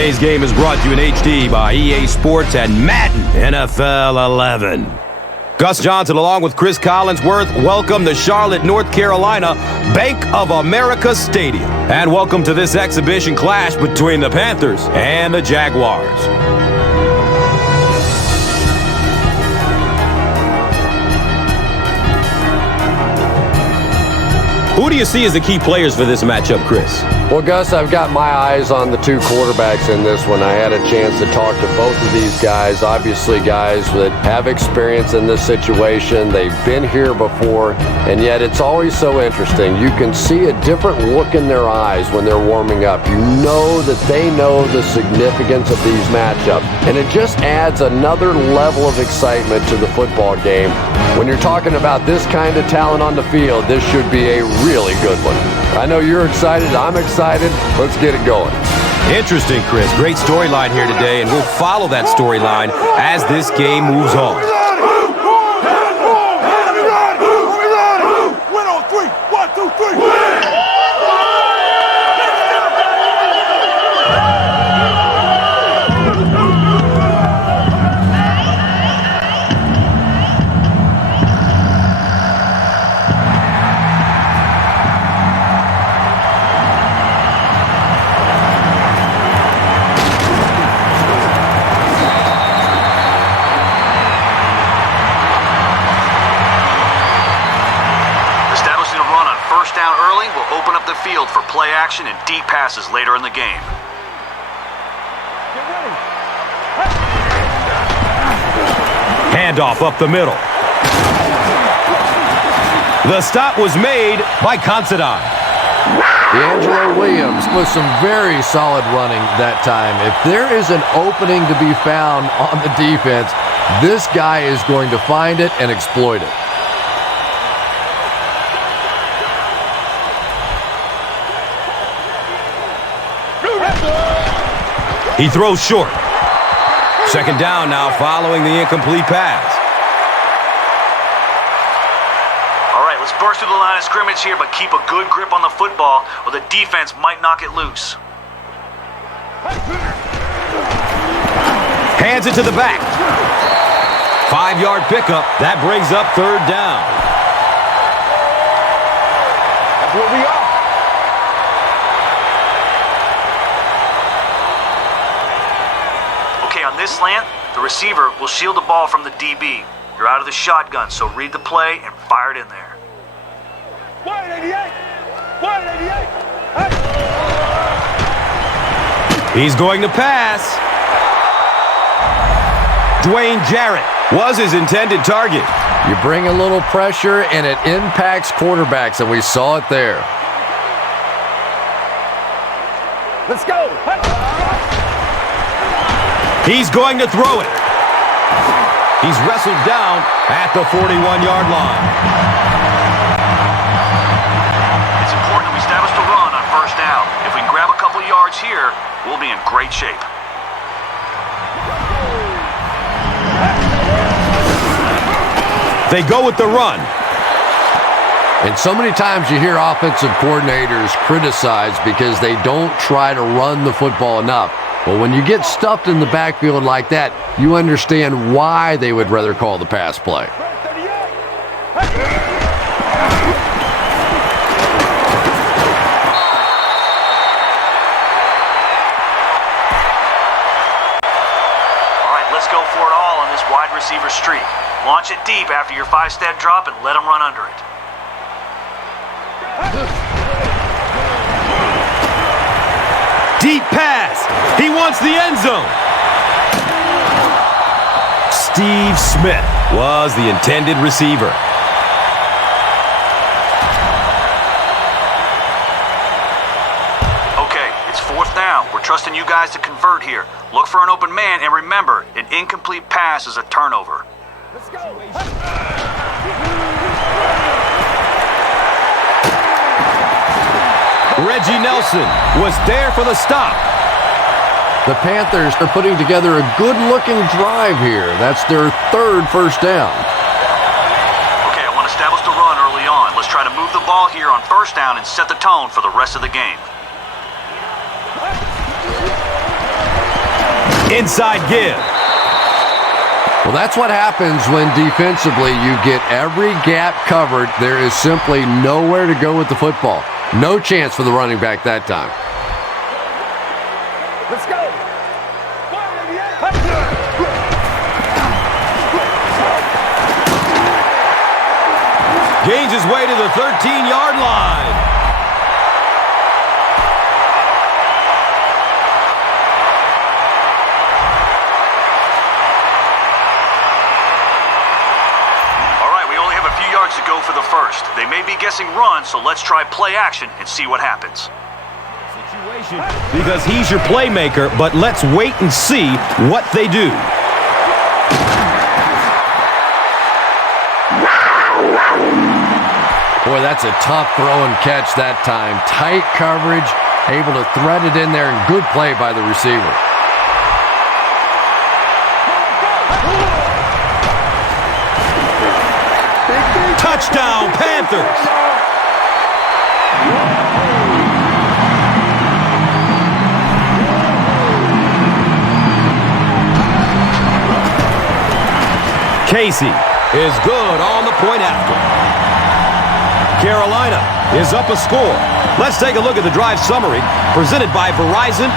Today's game is brought to you in HD by EA Sports and Madden NFL 11. Gus Johnson along with Chris Collinsworth welcome to Charlotte, North Carolina, Bank of America Stadium. And welcome to this exhibition clash between the Panthers and the Jaguars. Who do you see as the key players for this matchup, Chris? Well, Gus, I've got my eyes on the two quarterbacks in this one. I had a chance to talk to both of these guys, obviously guys that have experience in this situation. They've been here before, and yet it's always so interesting. You can see a different look in their eyes when they're warming up. You know that they know the significance of these matchups, and it just adds another level of excitement to the football game. When you're talking about this kind of talent on the field, this should be a really good one. I know you're excited. I'm excited. Let's get it going. Interesting, Chris. Great storyline here today, and we'll follow that storyline as this game moves on. Win on three. 1, 2, 3. Field for play action and deep passes later in the game. Handoff up the middle. The stop was made by Considine. D'Angelo Williams with some very solid running that time. If there is an opening to be found on the defense, this guy is going to find it and exploit it. He throws short. Second down now following the incomplete pass. All right, let's burst through the line of scrimmage here, but keep a good grip on the football or the defense might knock it loose. Hands it to the back. 5-yard pickup. That brings up third down. That's where we are. On this slant, the receiver will shield the ball from the DB. You're out of the shotgun, so read the play and fire it in there. 188! 188! He's going to pass. Dwayne Jarrett was his intended target. You bring a little pressure, and it impacts quarterbacks, and we saw it there. Let's go! He's going to throw it. He's wrestled down at the 41-yard line. It's important we establish the run on first down. If we can grab a couple yards here, we'll be in great shape. They go with the run. And so many times you hear offensive coordinators criticized because they don't try to run the football enough. Well, when you get stuffed in the backfield like that, you understand why they would rather call the pass play. All right, let's go for it all on this wide receiver streak. Launch it deep after your 5-step drop and let them run under it. Deep pass. He wants the end zone. Steve Smith was the intended receiver. Okay, it's fourth down. We're trusting you guys to convert here. Look for an open man, and remember, an incomplete pass is a turnover. Let's go! Reggie Nelson was there for the stop. The Panthers are putting together a good-looking drive here. That's their third first down. Okay, I want to establish the run early on. Let's try to move the ball here on first down and set the tone for the rest of the game. Inside give. Well, that's what happens when defensively you get every gap covered. There is simply nowhere to go with the football. No chance for the running back that time. Let's go. Gains his way to the 13-yard line. All right, we only have a few yards to go for the first. They may be guessing run, so let's try play action and see what happens. Because he's your playmaker, but let's wait and see what they do. Boy, that's a tough throw and catch that time. Tight coverage, able to thread it in there, and good play by the receiver. Touchdown, Panthers! Casey is good on the point after. Carolina is up a score. Let's take a look at the drive summary presented by Verizon,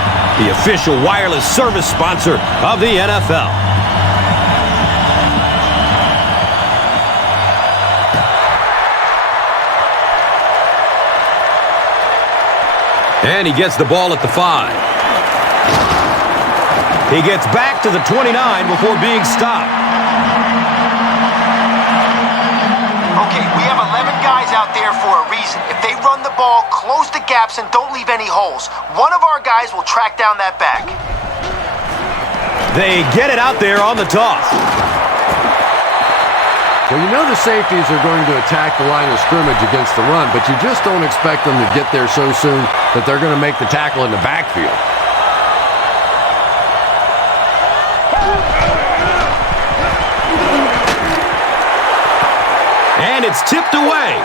the official wireless service sponsor of the NFL. And he gets the ball at the 5. He gets back to the 29 before being stopped. Okay, we have 11 guys out there for a reason. If they run the ball, close the gaps, and don't leave any holes, one of our guys will track down that back. They get it out there on the toss. Well, you know the safeties are going to attack the line of scrimmage against the run, but you just don't expect them to get there so soon that they're going to make the tackle in the backfield. And it's tipped away.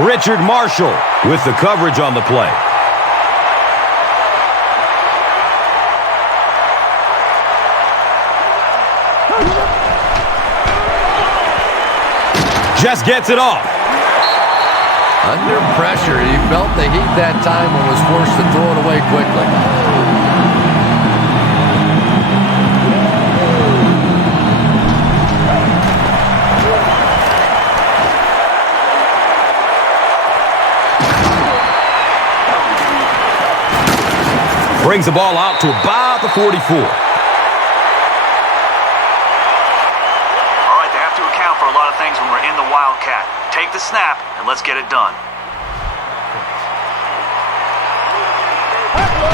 Richard Marshall with the coverage on the play. Just gets it off. Under pressure, he felt the heat that time and was forced to throw it away quickly. Brings the ball out to about the 44. For a lot of things when we're in the Wildcat. Take the snap and let's get it done.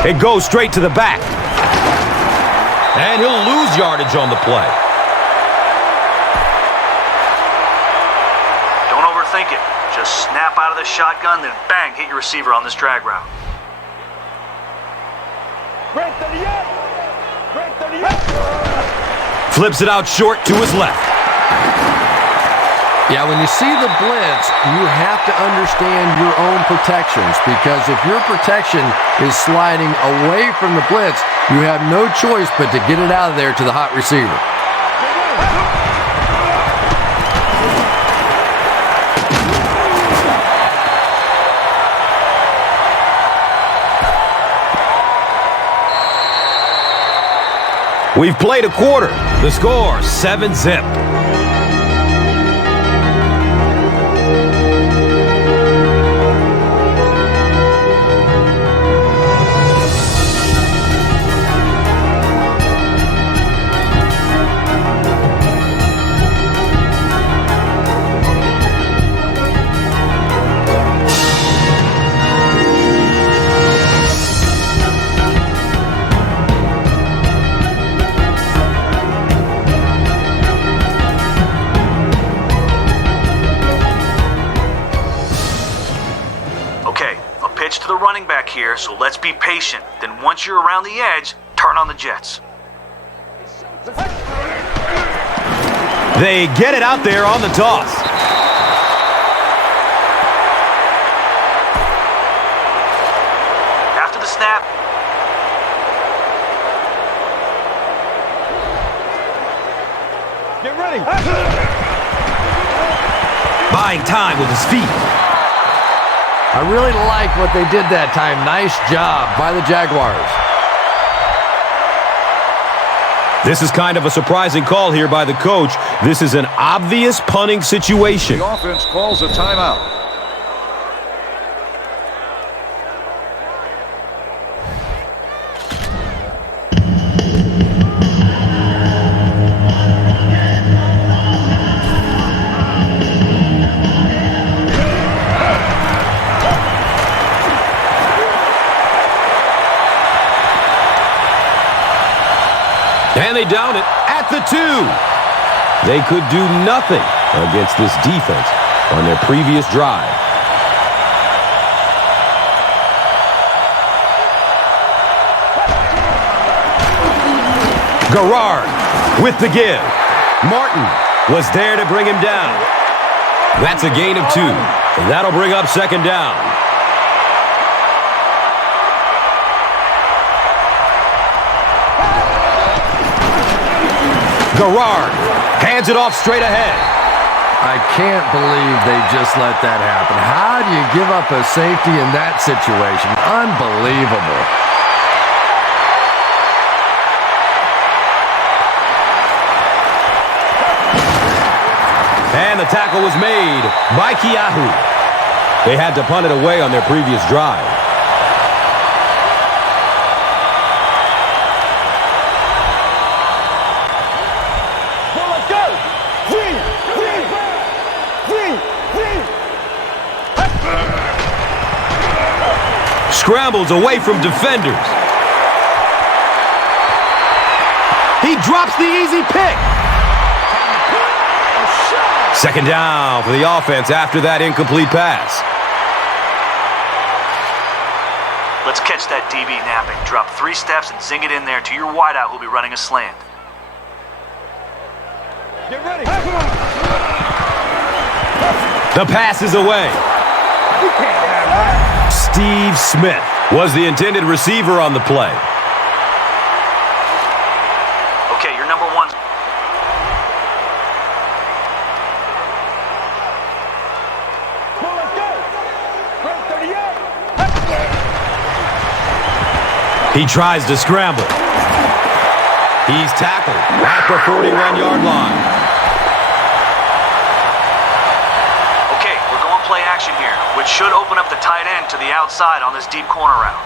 It goes straight to the back. And he'll lose yardage on the play. Don't overthink it. Just snap out of the shotgun, then bang, hit your receiver on this drag route. Flips it out short to his left. Yeah, when you see the blitz, you have to understand your own protections, because if your protection is sliding away from the blitz, you have no choice but to get it out of there to the hot receiver. We've played a quarter. The score, 7-zip. To the running back here, so let's be patient. Then once you're around the edge, turn on the jets. They get it out there on the toss. After the snap, ready. Buying time with his feet. I really like what they did that time. Nice job by the Jaguars. This is kind of a surprising call here by the coach. This is an obvious punting situation. The offense calls a timeout. And they down it at the 2. They could do nothing against this defense on their previous drive. Garrard with the give. Martin was there to bring him down. That's a gain of 2. And that'll bring up second down. Garrard hands it off straight ahead. I can't believe they just let that happen. How do you give up a safety in that situation? Unbelievable. And the tackle was made by Keahu. They had to punt it away on their previous drive. Scrambles away from defenders. He drops the easy pick. Second down for the offense after that incomplete pass. Let's catch that DB napping. Drop 3 steps and zing it in there to your wideout who'll be running a slant. Get ready. The pass is away. You can't have that. Steve Smith was the intended receiver on the play. Okay, your number 1. Well, let's go. Run 38. He tries to scramble. He's tackled at the 41-yard line. Okay, we're going play action here, which should open up the tight end to the outside on this deep corner route.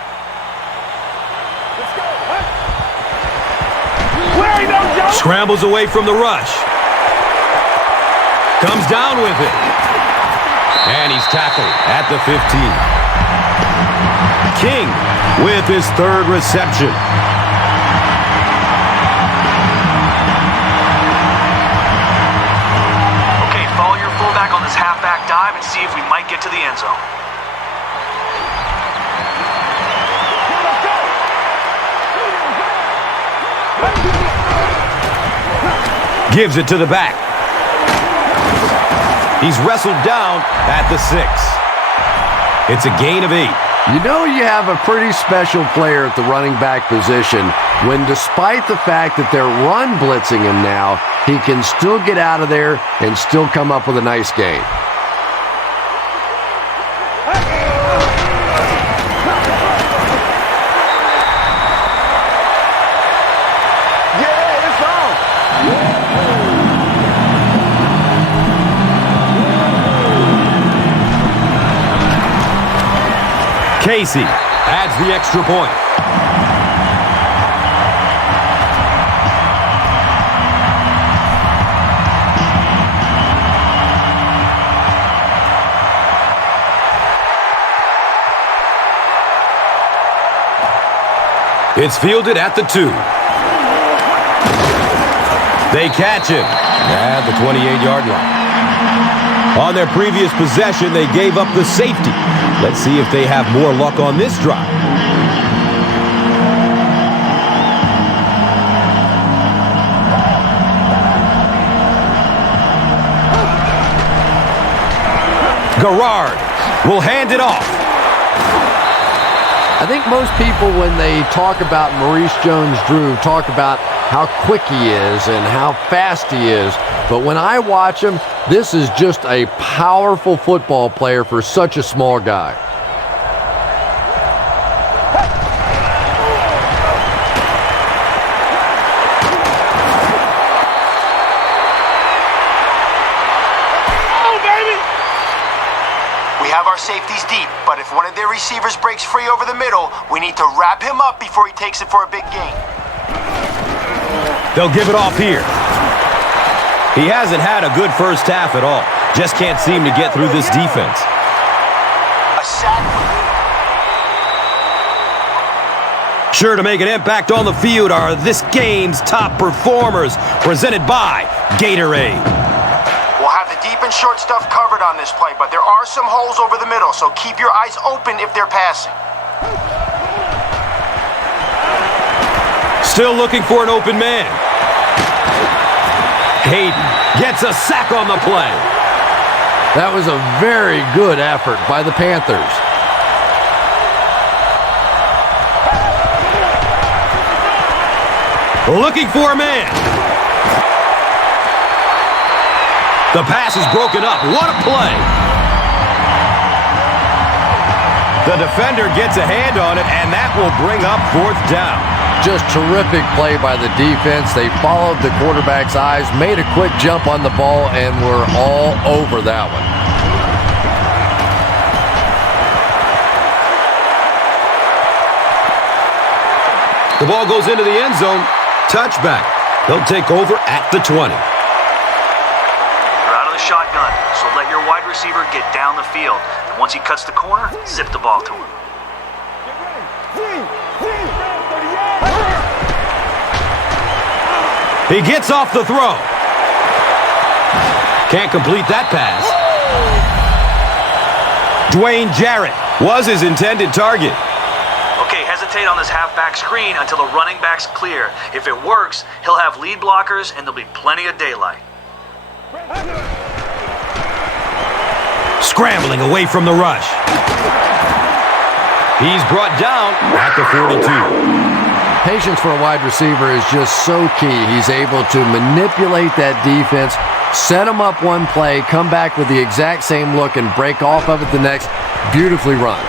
Let's go. Where he no joke. Scrambles away from the rush. Comes down with it. And he's tackled at the 15. King with his 3rd reception. Okay, follow your fullback on this halfback dive and see if we might get to the end zone. Gives it to the back. He's wrestled down at the 6. It's a gain of 8. You know you have a pretty special player at the running back position when, despite the fact that they're run blitzing him now, he can still get out of there and still come up with a nice gain. Yeah, it's on. Casey adds the extra point. It's fielded at the 2. They catch him at the 28-yard line. On their previous possession, they gave up the safety. Let's see if they have more luck on this drive. Garrard will hand it off. I think most people, when they talk about Maurice Jones-Drew, talk about how quick he is and how fast he is. but when I watch him, this is just a powerful football player for such a small guy. Safeties deep, but if one of their receivers breaks free over the middle, we need to wrap him up before he takes it for a big gain. They'll give it off here. He hasn't had a good first half at all. Just can't seem to get through this defense. A sack. Sure to make an impact on the field are this game's top performers, presented by Gatorade. We'll have the deep and short stuff covered on this play, but there are some holes over the middle, so keep your eyes open if they're passing. Still looking for an open man. Hayden gets a sack on the play. That was a very good effort by the Panthers. Looking for a man. The pass is broken up. What a play. The defender gets a hand on it, and that will bring up fourth down. Just terrific play by the defense. They followed the quarterback's eyes, made a quick jump on the ball, and were all over that one. The ball goes into the end zone. Touchback. They'll take over at the 20. Shotgun, so let your wide receiver get down the field. And once he cuts the corner, zip the ball to him. He gets off the throw. Can't complete that pass. Dwayne Jarrett was his intended target. Okay, hesitate on this halfback screen until the running back's clear. If it works, he'll have lead blockers and there'll be plenty of daylight. Scrambling away from the rush. He's brought down at the 42. Patience for a wide receiver is just so key. He's able to manipulate that defense, set them up one play, come back with the exact same look, and break off of it the next. Beautifully run.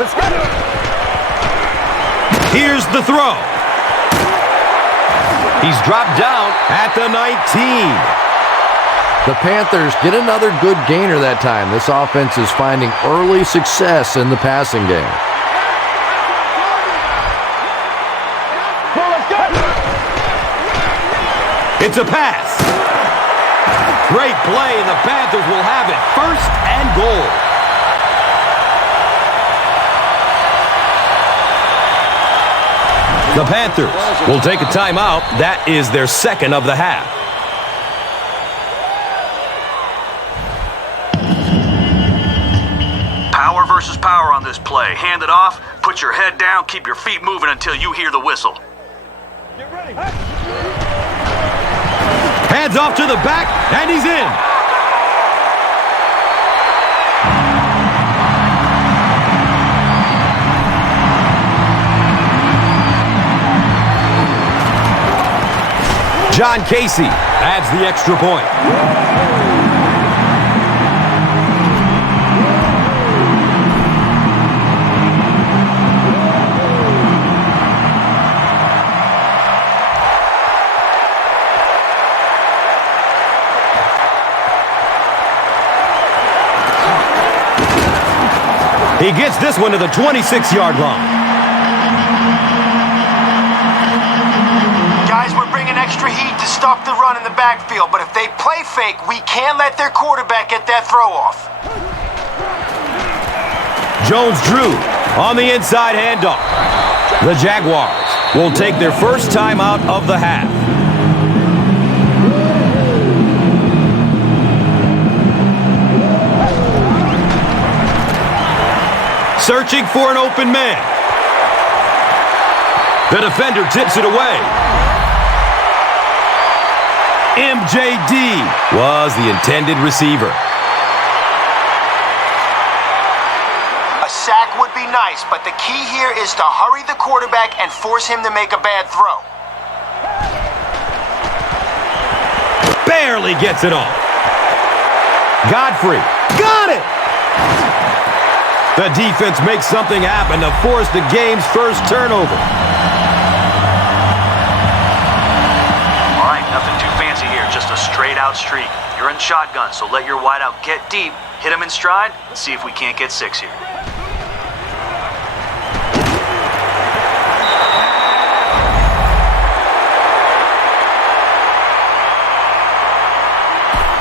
Let's go. Here's the throw. He's dropped down at the 19. The Panthers get another good gainer that time. This offense is finding early success in the passing game. It's a pass. Great play, and the Panthers will have it. First and goal. The Panthers will take a timeout. That is their second of the half. Power versus power on this play. Hand it off, put your head down, keep your feet moving until you hear the whistle. Get ready. Hands off to the back, and he's in. John Casey adds the extra point. He gets this one to the 26-yard line. Guys, we're bringing extra heat to stop the run in the backfield, but if they play fake, we can't let their quarterback get that throw off. Jones-Drew on the inside handoff. The Jaguars will take their first timeout of the half. Searching for an open man. The defender tips it away. MJD was the intended receiver. A sack would be nice, but the key here is to hurry the quarterback and force him to make a bad throw. Barely gets it off. Godfrey, got it! The defense makes something happen to force the game's first turnover. All right, nothing too fancy here, just a straight-out streak. You're in shotgun, so let your wideout get deep, hit him in stride, and see if we can't get 6 here.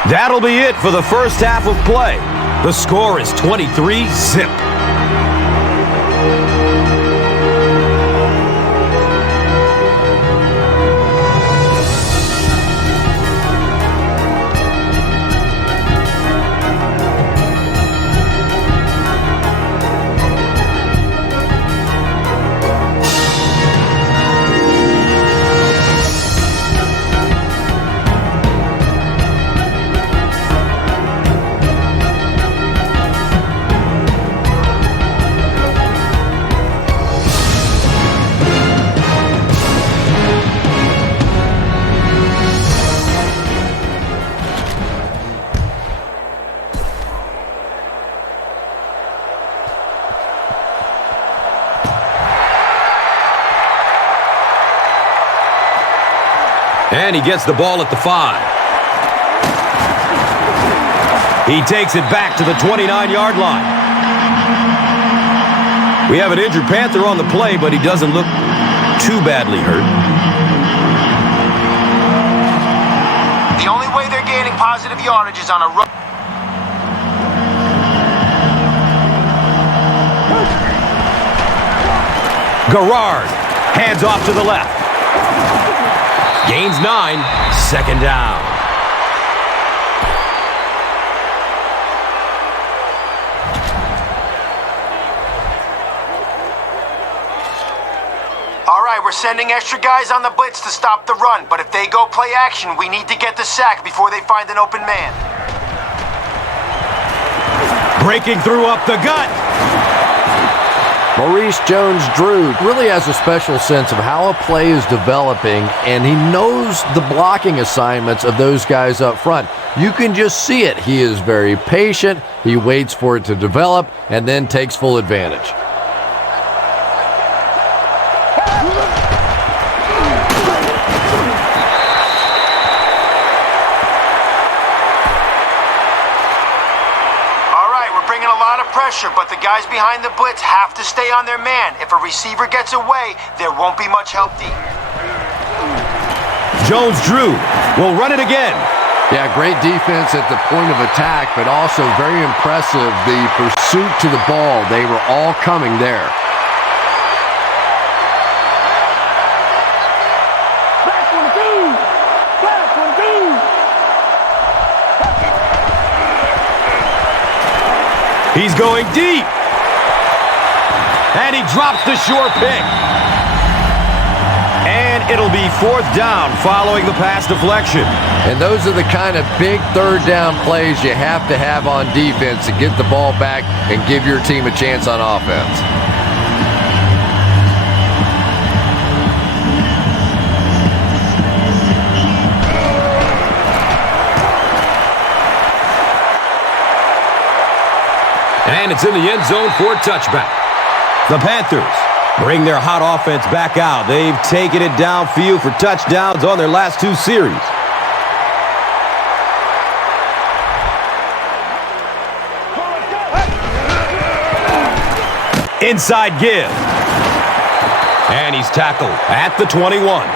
That'll be it for the first half of play. The score is 23-zip. And he gets the ball at the 5. He takes it back to the 29-yard line. We have an injured Panther on the play, but he doesn't look too badly hurt. The only way they're gaining positive yardage is on a run. Garrard hands off to the left. Gains 9, second down. All right, we're sending extra guys on the blitz to stop the run, but if they go play action, we need to get the sack before they find an open man. Breaking through up the gut. Maurice Jones-Drew really has a special sense of how a play is developing, and he knows the blocking assignments of those guys up front. You can just see it. He is very patient. He waits for it to develop and then takes full advantage. But the guys behind the blitz have to stay on their man. If a receiver gets away, there won't be much help deep. Jones-Drew will run it again. Yeah, great defense at the point of attack, but also very impressive the pursuit to the ball. They were all coming there. He's going deep. And he drops the sure pick. And it'll be 4th down following the pass deflection. And those are the kind of big 3rd down plays you have to have on defense to get the ball back and give your team a chance on offense. And it's in the end zone for a touchback. The Panthers bring their hot offense back out. They've taken it downfield for touchdowns on their last 2 series. Inside give. And he's tackled at the 21.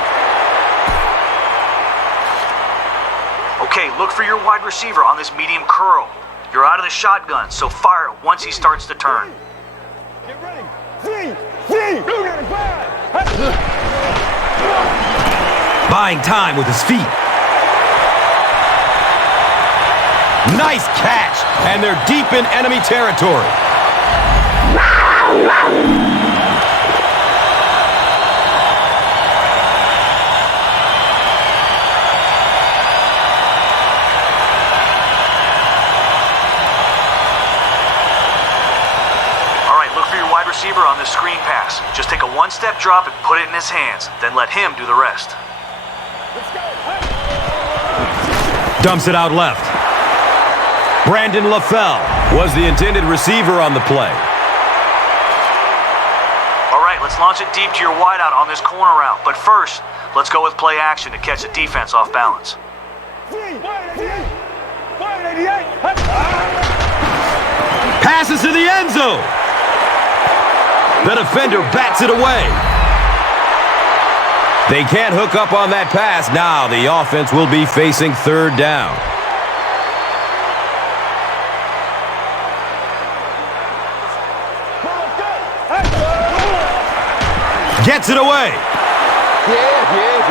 Okay, look for your wide receiver on this medium curl. You're out of the shotgun, so fire it once he starts to turn. Get ready. See. 295. Buying time with his feet. Nice catch, and they're deep in enemy territory. a screen pass. Just take a one-step drop and put it in his hands. Then let him do the rest. Dumps it out left. Brandon LaFell was the intended receiver on the play. All right, let's launch it deep to your wideout on this corner route. But first, let's go with play action to catch the defense off balance. Passes to the end zone. The defender bats it away. They can't hook up on that pass. Now the offense will be facing third down. Gets it away.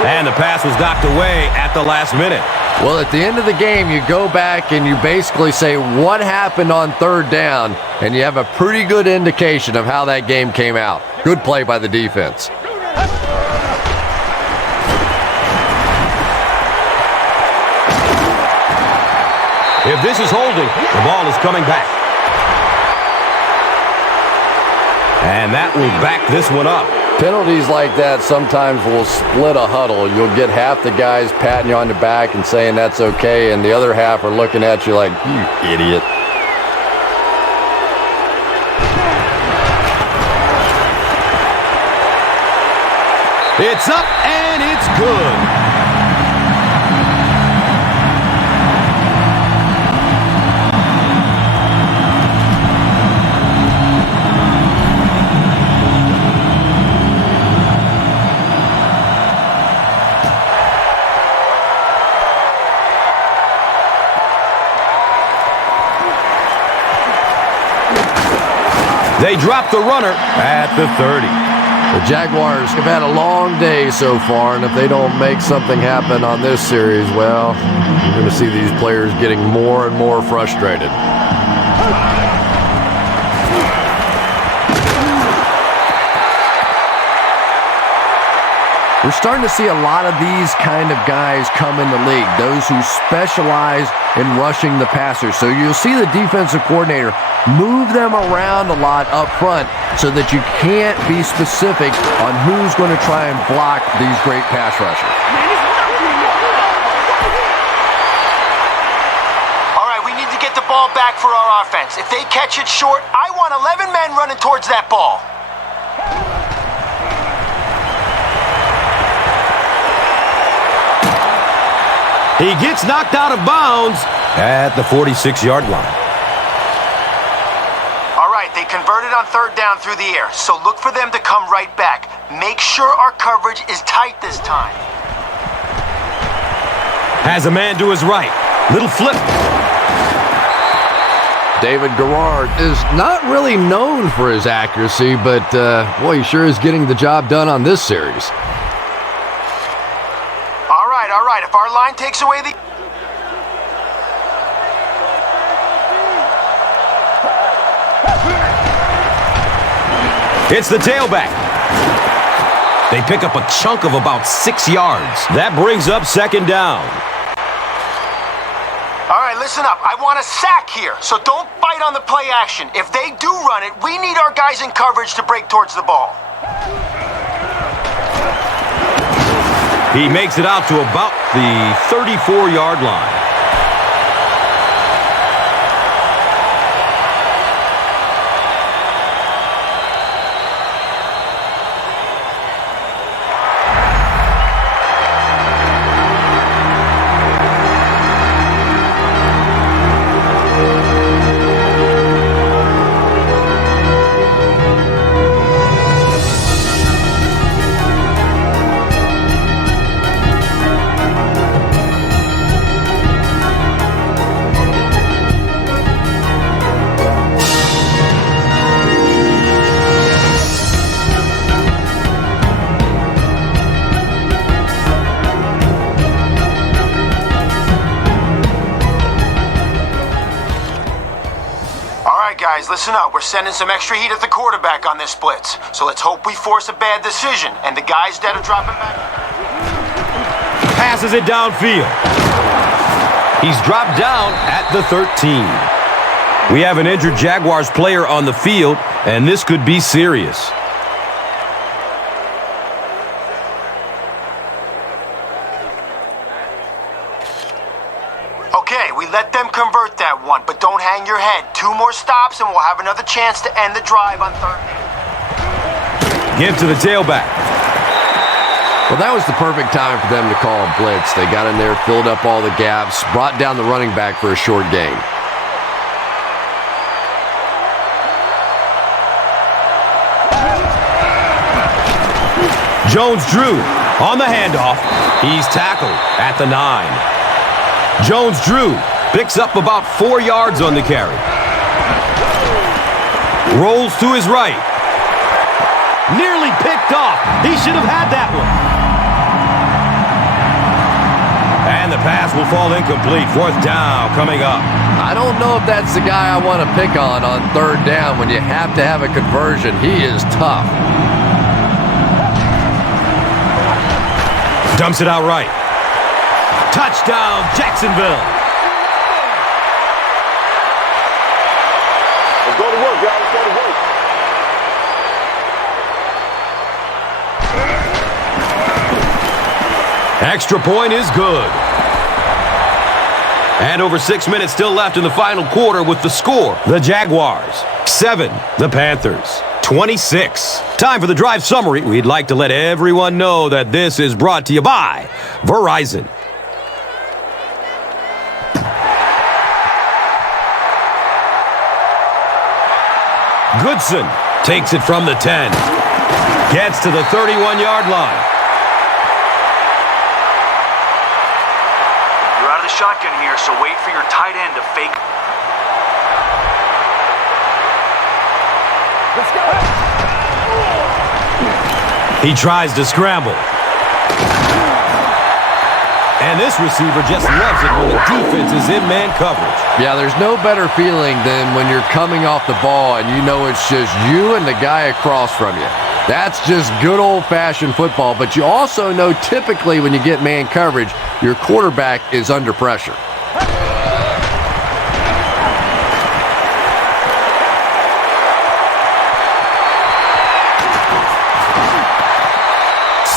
And the pass was knocked away at the last minute. Well, at the end of the game, you go back and you basically say what happened on third down, and you have a pretty good indication of how that game came out. Good play by the defense. If this is holding, the ball is coming back. And that will back this one up. Penalties like that sometimes will split a huddle. You'll get half the guys patting you on the back and saying that's okay, and the other half are looking at you like, you idiot. It's up and it's good. They drop the runner at the 30. The Jaguars have had a long day so far, and if they don't make something happen on this series, well, you're going to see these players getting more and more frustrated. We're starting to see a lot of these kind of guys come in the league, those who specialize in rushing the passer. So you'll see the defensive coordinator move them around a lot up front so that you can't be specific on who's going to try and block these great pass rushers. All right, we need to get the ball back for our offense. If they catch it short, I want 11 men running towards that ball. He gets knocked out of bounds at the 46-yard line. All right, they converted on third down through the air, so look for them to come right back. Make sure our coverage is tight this time. Has a man to his right. Little flip. David Garrard is not really known for his accuracy, but boy, he sure is getting the job done on this series. All right, if our line takes away the... It's the tailback. They pick up a chunk of about 6 yards. That brings up second down. All right, listen up. I want a sack here, so don't bite on the play action. If they do run it, we need our guys in coverage to break towards the ball. He makes it out to about the 34-yard line. Guys, listen up. We're sending some extra heat at the quarterback on this blitz. So let's hope we force a bad decision, and the guys that are dropping back... Passes it downfield. He's dropped down at the 13. We have an injured Jaguars player on the field, and this could be serious. Okay, we let them convert that one, but don't hang your head. 2 more stops and we'll have another chance to end the drive on third down. Give to the tailback. Well, that was the perfect time for them to call a blitz. They got in there, filled up all the gaps, brought down the running back for a short gain. Jones-Drew on the handoff. He's tackled at the 9. Jones-Drew picks up about 4 yards on the carry. Rolls to his right. Nearly picked off. He should have had that one. And the pass will fall incomplete. 4th down coming up. I don't know if that's the guy I want to pick on third down when you have to have a conversion. He is tough. Dumps it out right. Touchdown, Jacksonville. Let's go to work, guys. Let's go to work. Extra point is good. And over 6 minutes still left in the final quarter with the score. The Jaguars, 7. The Panthers, 26. Time for the drive summary. We'd like to let everyone know that this is brought to you by Verizon. Goodson takes it from the 10. Gets to the 31-yard line. You're out of the shotgun here, so wait for your tight end to fake. Let's go. He tries to scramble. And this receiver just loves it when the defense is in man coverage. Yeah, there's no better feeling than when you're coming off the ball and you know it's just you and the guy across from you. That's just good old-fashioned football, but you also know typically when you get man coverage, your quarterback is under pressure.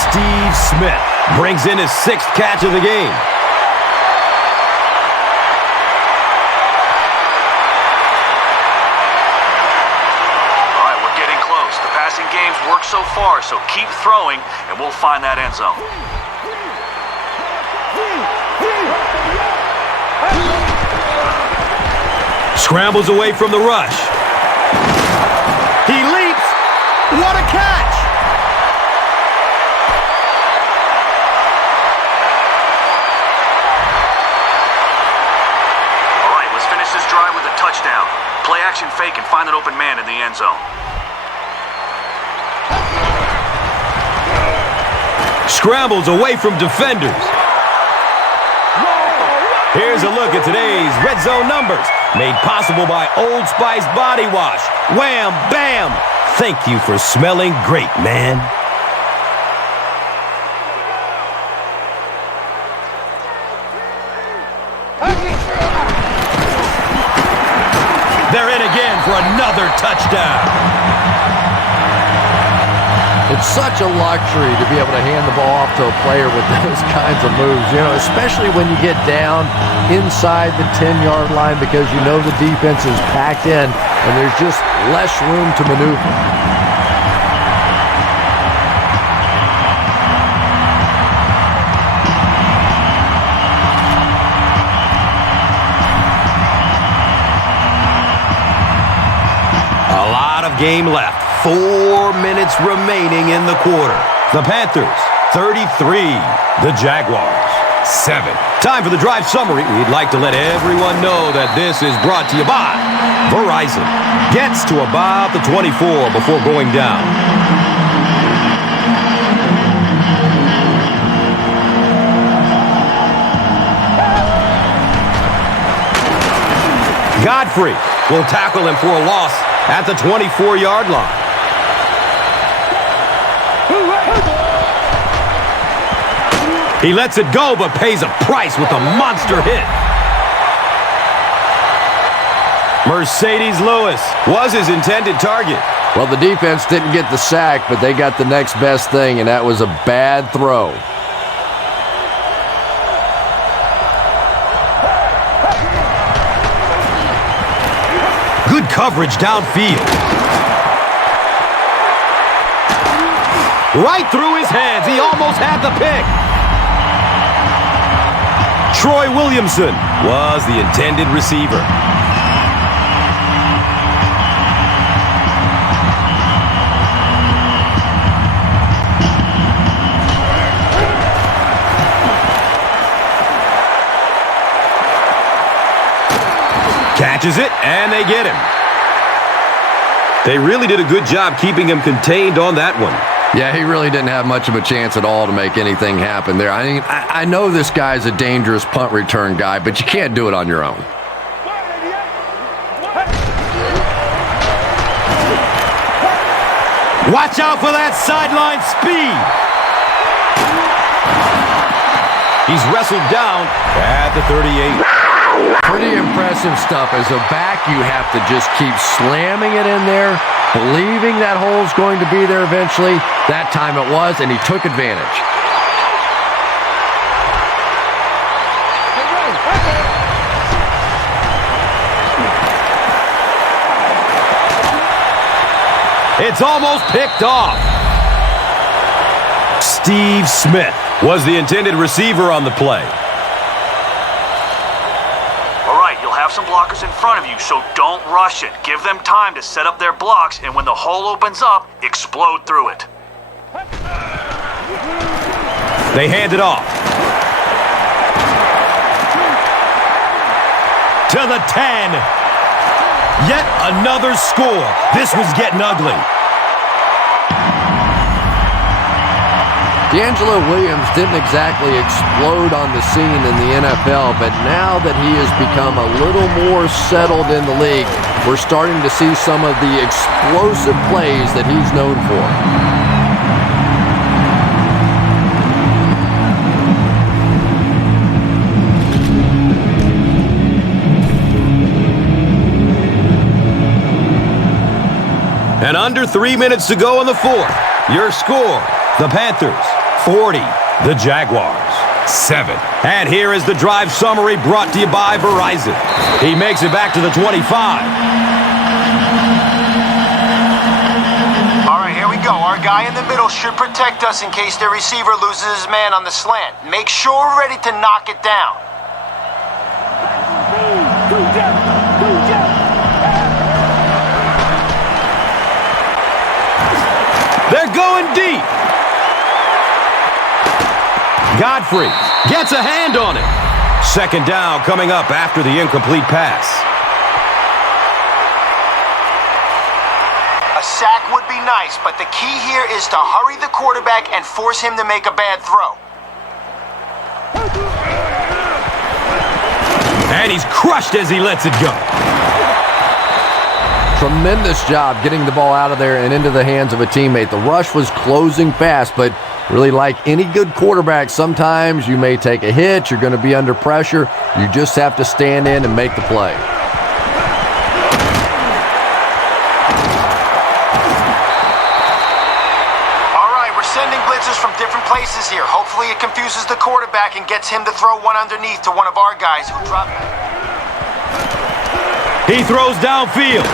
Steve Smith brings in his 6th catch of the game. All right, we're getting close. The passing game's worked so far, so keep throwing, and we'll find that end zone. Scrambles away from the rush. He leaps. What a catch! Touchdown. Play action fake and find an open man in the end zone. Scrambles away from defenders. Here's a look at today's Red Zone numbers. Made possible by Old Spice Body Wash. Wham, bam. Thank you for smelling great, man. They're in again for another touchdown. It's such a luxury to be able to hand the ball off to a player with those kinds of moves, you know, especially when you get down inside the 10-yard line because you know the defense is packed in and there's just less room to maneuver. Game left. 4 minutes remaining in the quarter. The Panthers, 33. The Jaguars, 7. Time for the drive summary. We'd like to let everyone know that this is brought to you by Verizon. Gets to about the 24 before going down. Godfrey will tackle him for a loss at the 24-yard line. He lets it go, but pays a price with a monster hit. Mercedes Lewis was his intended target. Well, the defense didn't get the sack, but they got the next best thing, and that was a bad throw. Good coverage downfield. Right through his hands. He almost had the pick. Troy Williamson was the intended receiver. Catches it, and they get him. They really did a good job keeping him contained on that one. Yeah, he really didn't have much of a chance at all to make anything happen there. I mean, I know this guy's a dangerous punt return guy, but you can't do it on your own. Watch out for that sideline speed. He's wrestled down at the 38. Pretty impressive stuff. As a back, you have to just keep slamming it in there, believing that hole's going to be there eventually. That time it was, and he took advantage. It's almost picked off. Steve Smith was the intended receiver on the play. Some blockers in front of you, so don't rush it. Give them time to set up their blocks, and when the hole opens up, explode through it. They hand it off. To the 10. Yet another score. This was getting ugly. D'Angelo Williams didn't exactly explode on the scene in the NFL, but now that he has become a little more settled in the league, we're starting to see some of the explosive plays that he's known for. And under 3 minutes to go in the fourth. Your score, the Panthers 40, the Jaguars 7. And here is the drive summary brought to you by Verizon. He makes it back to the 25. All right, here we go. Our guy in the middle should protect us in case their receiver loses his man on the slant. Make sure we're ready to knock it down. They're going deep. Godfrey gets a hand on it. Second down coming up after the incomplete pass. A sack would be nice, but the key here is to hurry the quarterback and force him to make a bad throw. And he's crushed as he lets it go. Tremendous job getting the ball out of there and into the hands of a teammate. The rush was closing fast, but really, like any good quarterback, sometimes you may take a hit, you're going to be under pressure. You just have to stand in and make the play. All right, we're sending blitzes from different places here. Hopefully it confuses the quarterback and gets him to throw one underneath to one of our guys who dropped it. He throws downfield.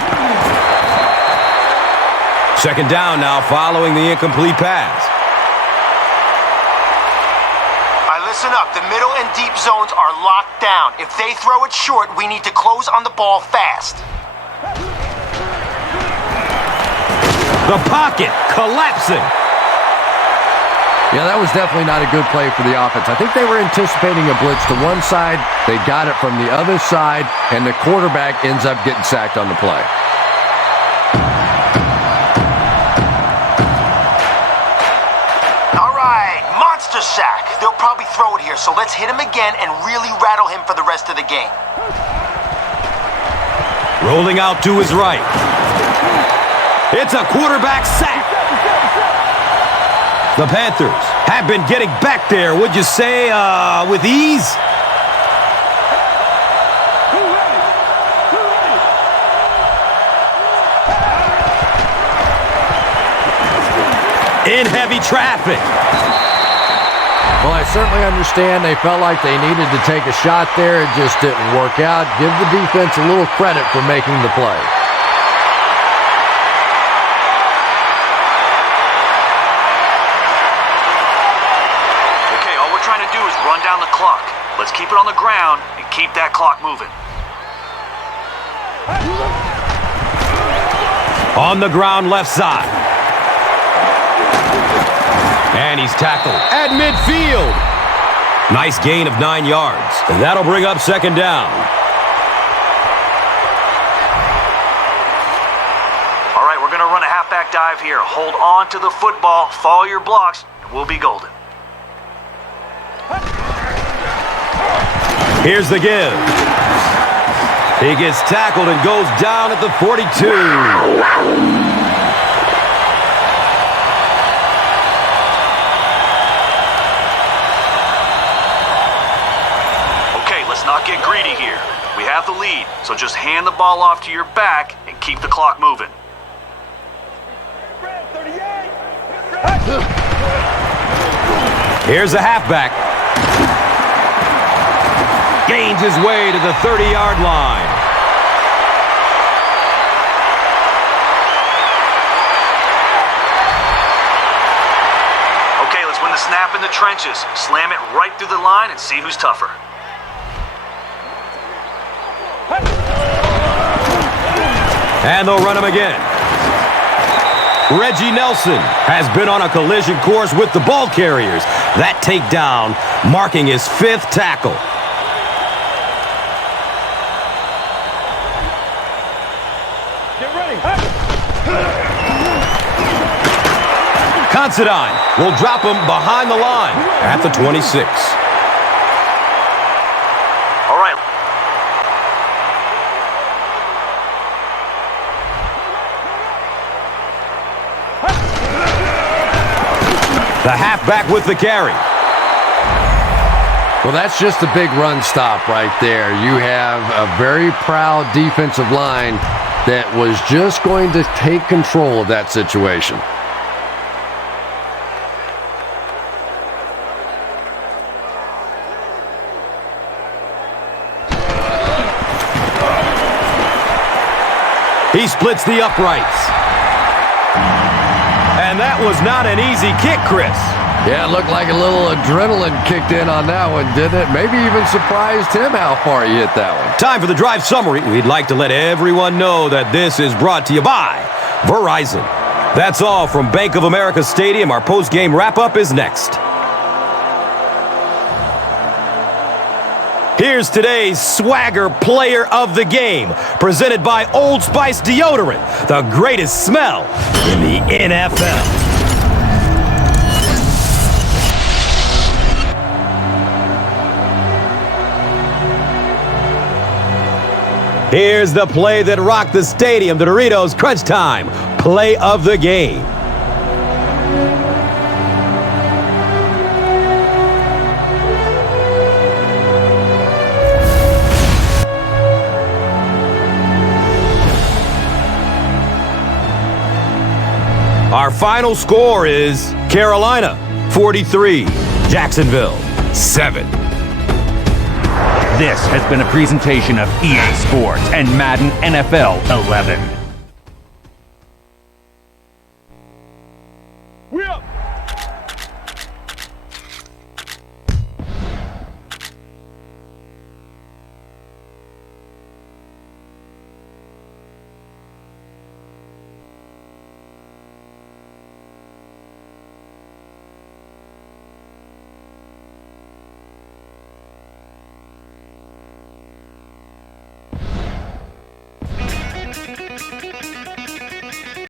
Second down now following the incomplete pass. Listen up, the middle and deep zones are locked down. If they throw it short, we need to close on the ball fast. The pocket collapsing. Yeah, that was definitely not a good play for the offense. I think they were anticipating a blitz to one side. They got it from the other side, and the quarterback ends up getting sacked on the play. Sack. They'll probably throw it here, so let's hit him again and really rattle him for the rest of the game. Rolling out to his right. It's a quarterback sack. The Panthers have been getting back there, would you say, with ease? In heavy traffic. Well, I certainly understand they felt like they needed to take a shot there. It just didn't work out. Give the defense a little credit for making the play. run down the clock. Let's keep it on the ground and keep that clock moving. On the ground left side. And he's tackled at midfield. Nice gain of 9 yards. And that'll bring up second down. All right, we're going to run a halfback dive here. Hold on to the football, follow your blocks, and we'll be golden. Here's the give. He gets tackled and goes down at the 42. Not get greedy here. We have the lead, so just hand the ball off to your back and keep the clock moving. Here's the halfback. Gains his way to the 30-yard line. Okay, let's win the snap in the trenches. Slam it right through the line and see who's tougher. And they'll run him again. Reggie Nelson has been on a collision course with the ball carriers. That takedown marking his 5th tackle. Get ready. Considine will drop him behind the line at the 26. All right. The halfback with the carry. Well, that's just a big run stop right there. You have a very proud defensive line that was just going to take control of that situation. He splits the uprights. And that was not an easy kick, Chris. Yeah, it looked like a little adrenaline kicked in on that one, didn't it? Maybe even surprised him how far he hit that one. Time for the drive summary. We'd like to let everyone know that this is brought to you by Verizon. That's all from Bank of America Stadium. Our post-game wrap-up is next. Here's today's Swagger Player of the Game, presented by Old Spice Deodorant, the greatest smell in the NFL. Here's the play that rocked the stadium, the Doritos Crunch Time Play of the Game. Our final score is Carolina 43, Jacksonville 7. This has been a presentation of EA Sports and Madden NFL 11. We up.